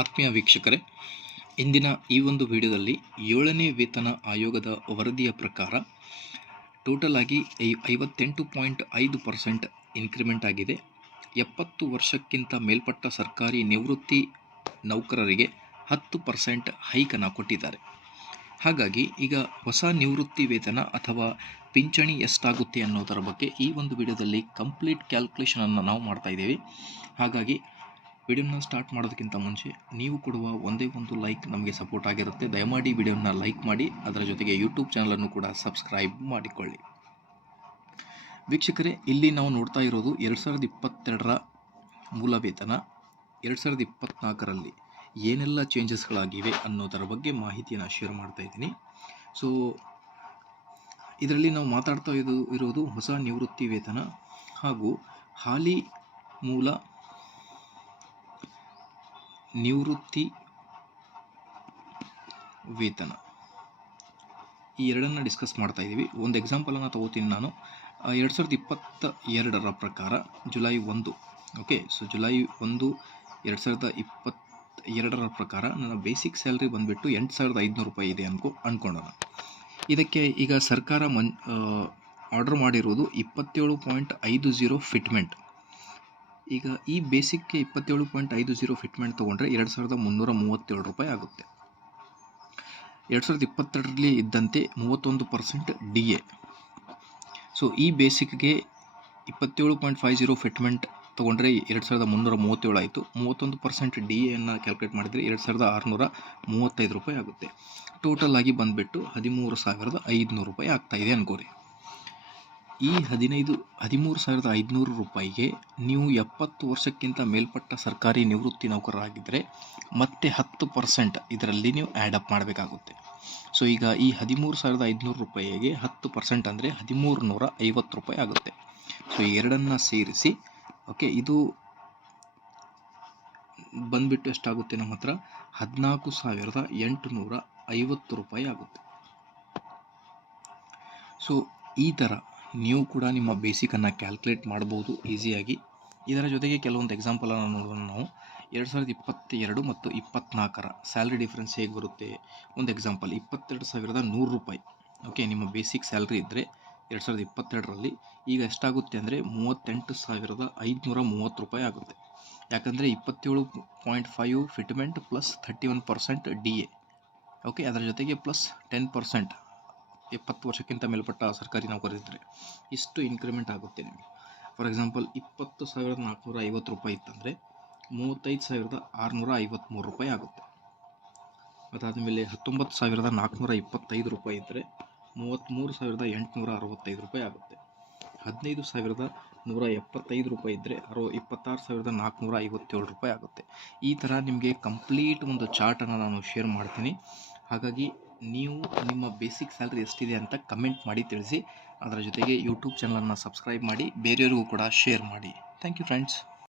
ಆತ್ಮೀಯ ವೀಕ್ಷಕರೇ, ಇಂದಿನ ಈ ಒಂದು ವಿಡಿಯೋದಲ್ಲಿ ಏಳನೇ ವೇತನ ಆಯೋಗದ ವರದಿಯ ಪ್ರಕಾರ ಟೋಟಲ್ ಆಗಿ ಐ, ಐವತ್ತೆಂಟು ಪಾಯಿಂಟ್ ಐದು ಪರ್ಸೆಂಟ್ ಇನ್ಕ್ರಿಮೆಂಟ್ ಆಗಿದೆ. ಎಪ್ಪತ್ತು ವರ್ಷಕ್ಕಿಂತ ಮೇಲ್ಪಟ್ಟ ಸರ್ಕಾರಿ ನಿವೃತ್ತಿ ನೌಕರರಿಗೆ ಹತ್ತು ಪರ್ಸೆಂಟ್ ಹೈಕನ್ನು ಕೊಟ್ಟಿದ್ದಾರೆ. ಹಾಗಾಗಿ ಈಗ ಹೊಸ ನಿವೃತ್ತಿ ವೇತನ ಅಥವಾ ಪಿಂಚಣಿ ಎಷ್ಟಾಗುತ್ತೆ ಅನ್ನೋದರ ಬಗ್ಗೆ ಈ ಒಂದು ವಿಡಿಯೋದಲ್ಲಿ ಕಂಪ್ಲೀಟ್ ಕ್ಯಾಲ್ಕುಲೇಷನನ್ನು ನಾವು ಮಾಡ್ತಾ ಇದ್ದೀವಿ. ಹಾಗಾಗಿ ವಿಡಿಯೋನ ಸ್ಟಾರ್ಟ್ ಮಾಡೋದಕ್ಕಿಂತ ಮುಂಚೆ ನೀವು ಕೊಡುವ ಒಂದೇ ಒಂದು ಲೈಕ್ ನಮಗೆ ಸಪೋರ್ಟ್ ಆಗಿರುತ್ತೆ. ದಯಮಾಡಿ ವಿಡಿಯೋನ ಲೈಕ್ ಮಾಡಿ, ಅದರ ಜೊತೆಗೆ ಯೂಟ್ಯೂಬ್ ಚಾನಲನ್ನು ಕೂಡ ಸಬ್ಸ್ಕ್ರೈಬ್ ಮಾಡಿಕೊಳ್ಳಿ. ವೀಕ್ಷಕರೇ, ಇಲ್ಲಿ ನಾವು ನೋಡ್ತಾ ಇರೋದು ಎರಡು ಸಾವಿರದ ಇಪ್ಪತ್ತೆರಡರ ಮೂಲ ವೇತನ. ಎರಡು ಸಾವಿರದ ಇಪ್ಪತ್ತ್ನಾಲ್ಕರಲ್ಲಿ ಏನೆಲ್ಲ ಚೇಂಜಸ್ಗಳಾಗಿವೆ ಅನ್ನೋದರ ಬಗ್ಗೆ ಮಾಹಿತಿಯನ್ನು ಶೇರ್ ಮಾಡ್ತಾ ಇದ್ದೀನಿ. ಸೊ ಇದರಲ್ಲಿ ನಾವು ಮಾತಾಡ್ತಾ ಇರೋದು ಹೊಸ ನಿವೃತ್ತಿ ವೇತನ ಹಾಗೂ ಹಾಲಿ ಮೂಲ ನಿವೃತ್ತಿ ವೇತನ. ಈ ಎರಡನ್ನು ಡಿಸ್ಕಸ್ ಮಾಡ್ತಾ ಇದ್ದೀವಿ ಒಂದು ಎಕ್ಸಾಂಪಲನ್ನು ತಗೋತೀನಿ ನಾನು. ಎರಡು ಸಾವಿರದ ಇಪ್ಪತ್ತ ಎರಡರ ಪ್ರಕಾರ ಜುಲೈ ಒಂದು ಓಕೆ ಸೊ ಜುಲೈ ಒಂದು ಎರಡು ಸಾವಿರದ ಇಪ್ಪತ್ತ ಎರಡರ ಪ್ರಕಾರ ನನ್ನ ಬೇಸಿಕ್ ಸ್ಯಾಲ್ರಿ ಬಂದುಬಿಟ್ಟು ಎಂಟು ಸಾವಿರದ ಐದುನೂರು ರೂಪಾಯಿ ಇದೆ ಅನ್ಕೋ ಅಂದ್ಕೊಂಡೋಣ ಇದಕ್ಕೆ ಈಗ ಸರ್ಕಾರ ಮನ್ ಆರ್ಡರ್ ಮಾಡಿರೋದು ಇಪ್ಪತ್ತೇಳು ಪಾಯಿಂಟ್ ಐದು ಝೀರೋ ಫಿಟ್ಮೆಂಟ್ ಈಗ ಈ ಬೇಸಿಕ್ಗೆ ಇಪ್ಪತ್ತೇಳು ಪಾಯಿಂಟ್ ಐದು ಜೀರೋ ಫಿಟ್ಮೆಂಟ್ ತೊಗೊಂಡ್ರೆ ಎರಡು ಸಾವಿರದ ಮುನ್ನೂರ ಮೂವತ್ತೇಳು ರೂಪಾಯಿ ಆಗುತ್ತೆ. ಎರಡು ಸಾವಿರದ ಇಪ್ಪತ್ತೆರಡರಲ್ಲಿ ಇದ್ದಂತೆ ಮೂವತ್ತೊಂದು ಪರ್ಸೆಂಟ್ ಡಿ ಎ ಸೊ ಈ ಬೇಸಿಕ್ಗೆ ಇಪ್ಪತ್ತೇಳು ಪಾಯಿಂಟ್ ಫೈವ್ ಜೀರೋ ಫಿಟ್ಮೆಂಟ್ ತೊಗೊಂಡ್ರೆ ಎರಡು ಸಾವಿರದ ಮುನ್ನೂರ ಮೂವತ್ತೇಳು ಆಯಿತು. ಮೂವತ್ತೊಂದು ಪರ್ಸೆಂಟ್ ಡಿ ಎನ್ನು ಕ್ಯಾಲ್ಕುಲೇಟ್ ಮಾಡಿದರೆ ಎರಡು ಸಾವಿರದ ಆರುನೂರ ಮೂವತ್ತೈದು ರೂಪಾಯಿ ಆಗುತ್ತೆ. ಟೋಟಲ್ ಆಗಿ ಬಂದುಬಿಟ್ಟು ಹದಿಮೂರು ಸಾವಿರದ ಐದುನೂರು ರೂಪಾಯಿ ಆಗ್ತಾಯಿದೆ ಅನ್ಕೋರಿ. ಈ ಹದಿನೈದು, ಹದಿಮೂರು ಸಾವಿರದ ಐದುನೂರು ರೂಪಾಯಿಗೆ ನೀವು ಎಪ್ಪತ್ತು ವರ್ಷಕ್ಕಿಂತ ಮೇಲ್ಪಟ್ಟ ಸರ್ಕಾರಿ ನಿವೃತ್ತಿ ನೌಕರರಾಗಿದ್ದರೆ ಮತ್ತೆ ಹತ್ತು ಪರ್ಸೆಂಟ್ ಇದರಲ್ಲಿ ನೀವು ಆ್ಯಡಪ್ ಮಾಡಬೇಕಾಗುತ್ತೆ. ಸೊ ಈಗ ಈ ಹದಿಮೂರು ಸಾವಿರದ ಐದುನೂರು ರೂಪಾಯಿಗೆ ಹತ್ತು ಪರ್ಸೆಂಟ್ ಅಂದರೆ ಹದಿಮೂರು ನೂರ ಐವತ್ತು ರೂಪಾಯಿ ಆಗುತ್ತೆ. ಸೊ ಎರಡನ್ನು ಸೇರಿಸಿ ಓಕೆ ಇದು ಬಂದುಬಿಟ್ಟು ಎಷ್ಟಾಗುತ್ತೆ ನಮ್ಮ ಹತ್ರ? ಹದಿನಾಲ್ಕು ಸಾವಿರದ ಎಂಟುನೂರ ಐವತ್ತು ರೂಪಾಯಿ ಆಗುತ್ತೆ. ಸೊ ಈ ಥರ ನೀವು ಕೂಡ ನಿಮ್ಮ ಬೇಸಿಕನ್ನು ಕ್ಯಾಲ್ಕುಲೇಟ್ ಮಾಡ್ಬೋದು ಈಸಿಯಾಗಿ ಇದರ ಜೊತೆಗೆ ಕೆಲವೊಂದು ಎಕ್ಸಾಂಪಲನ್ನು ನೋಡೋಣ ನಾವು. ಎರಡು ಸಾವಿರದ ಇಪ್ಪತ್ತೆರಡು ಮತ್ತು ಇಪ್ಪತ್ತ್ನಾಲ್ಕರ ಸ್ಯಾಲ್ರಿ ಡಿಫ್ರೆನ್ಸ್ ಹೇಗೆ ಬರುತ್ತೆ? ಒಂದು ಎಕ್ಸಾಂಪಲ್ ಇಪ್ಪತ್ತೆರಡು ಸಾವಿರದ ನೂರು ರೂಪಾಯಿ. ಓಕೆ ನಿಮ್ಮ ಬೇಸಿಕ್ ಸ್ಯಾಲ್ರಿ ಇದ್ದರೆ ಎರಡು ಸಾವಿರದ ಇಪ್ಪತ್ತೆರಡರಲ್ಲಿ ಈಗ ಎಷ್ಟಾಗುತ್ತೆ ಅಂದರೆ ಮೂವತ್ತೆಂಟು ಸಾವಿರದ ಐದುನೂರ ಮೂವತ್ತು ರೂಪಾಯಿ ಆಗುತ್ತೆ. ಯಾಕಂದರೆ ಇಪ್ಪತ್ತೇಳು point five fitment plus thirty one percent D A okay ಅದರ ಜೊತೆಗೆ ಪ್ಲಸ್ ಟೆನ್ ಪರ್ಸೆಂಟ್ ಎಪ್ಪತ್ತು ವರ್ಷಕ್ಕಿಂತ ಮೇಲ್ಪಟ್ಟ ಸರ್ಕಾರಿ ನೌಕರರಿದ್ದರೆ ಇಷ್ಟು ಇನ್ಕ್ರಿಮೆಂಟ್ ಆಗುತ್ತೆ ನಿಮಗೆ. ಫಾರ್ ಎಕ್ಸಾಂಪಲ್ ಇಪ್ಪತ್ತು ಸಾವಿರದ ನಾಲ್ಕುನೂರ ಐವತ್ತು ರೂಪಾಯಿ ಇತ್ತಂದರೆ ಮೂವತ್ತೈದು ಸಾವಿರದ ಆರುನೂರ ಐವತ್ತ್ಮೂರು ರೂಪಾಯಿ ಆಗುತ್ತೆ. ಅದಾದಮೇಲೆ ಹತ್ತೊಂಬತ್ತು ಸಾವಿರದ ನಾಲ್ಕುನೂರ ಇಪ್ಪತ್ತೈದು ರೂಪಾಯಿ ಇದ್ದರೆ ಮೂವತ್ತ್ಮೂರು ಸಾವಿರದ ಎಂಟುನೂರ ಅರವತ್ತೈದು ರೂಪಾಯಿ ಆಗುತ್ತೆ. ಹದಿನೈದು ಸಾವಿರದ ನೂರ ಎಪ್ಪತ್ತೈದು ರೂಪಾಯಿ ಇದ್ದರೆ ಅರವ ಇಪ್ಪತ್ತಾರು ಸಾವಿರದ ನಾಲ್ಕುನೂರ ಐವತ್ತೇಳು ರೂಪಾಯಿ ಆಗುತ್ತೆ. ಈ ಥರ ನಿಮಗೆ ಕಂಪ್ಲೀಟ್ ಒಂದು ಚಾರ್ಟನ್ನು ನಾನು ಶೇರ್ ಮಾಡ್ತೀನಿ. ಹಾಗಾಗಿ ನೀವು ನಿಮ್ಮ ಬೇಸಿಕ್ ಸ್ಯಾಲ್ರಿ ಎಷ್ಟಿದೆ ಅಂತ ಕಮೆಂಟ್ ಮಾಡಿ ತಿಳಿಸಿ. ಅದರ ಜೊತೆಗೆ ಯೂಟ್ಯೂಬ್ ಚಾನಲನ್ನು ಸಬ್ಸ್ಕ್ರೈಬ್ ಮಾಡಿ. ಬೇರೆಯವ್ರಿಗೂ ಕೂಡ ಶೇರ್ ಮಾಡಿ. Thank you friends